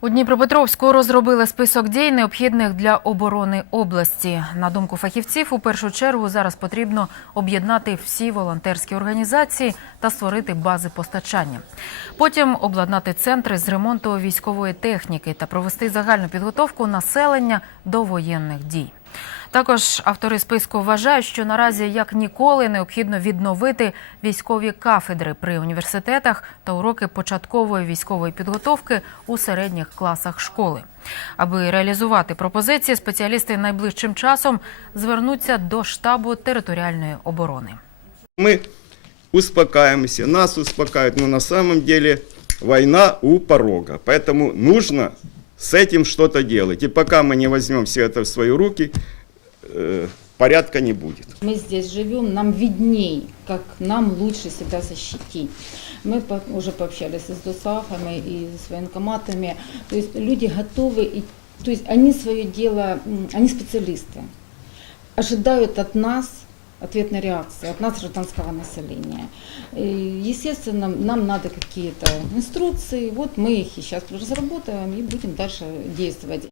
У Дніпропетровську розробили список дій, необхідних для оборони області. На думку фахівців, у першу чергу зараз потрібно об'єднати всі волонтерські організації та створити бази постачання. Потім обладнати центри з ремонту військової техніки та провести загальну підготовку населення до воєнних дій. Також автори списку вважають, що наразі як ніколи необхідно відновити військові кафедри при університетах та уроки початкової військової підготовки у середніх класах школи. Аби реалізувати пропозиції, спеціалісти найближчим часом звернуться до штабу територіальної оборони. Мы успокаиваемся, нас успокаивают, но на самом деле война у порога. Поэтому нужно с этим что-то делать. И пока мы не возьмем все это в свои руки, э, порядка не будет. Мы здесь живем, нам видней, как нам лучше себя защитить. Мы уже пообщались с ДОСАФами, и с военкоматами. То есть люди готовы, и, то есть они свое дело, они специалисты. Ожидают от нас ответной реакции, от нас, гражданского населения. И, естественно, нам надо какие-то инструкции, вот мы их сейчас разработаем и будем дальше действовать.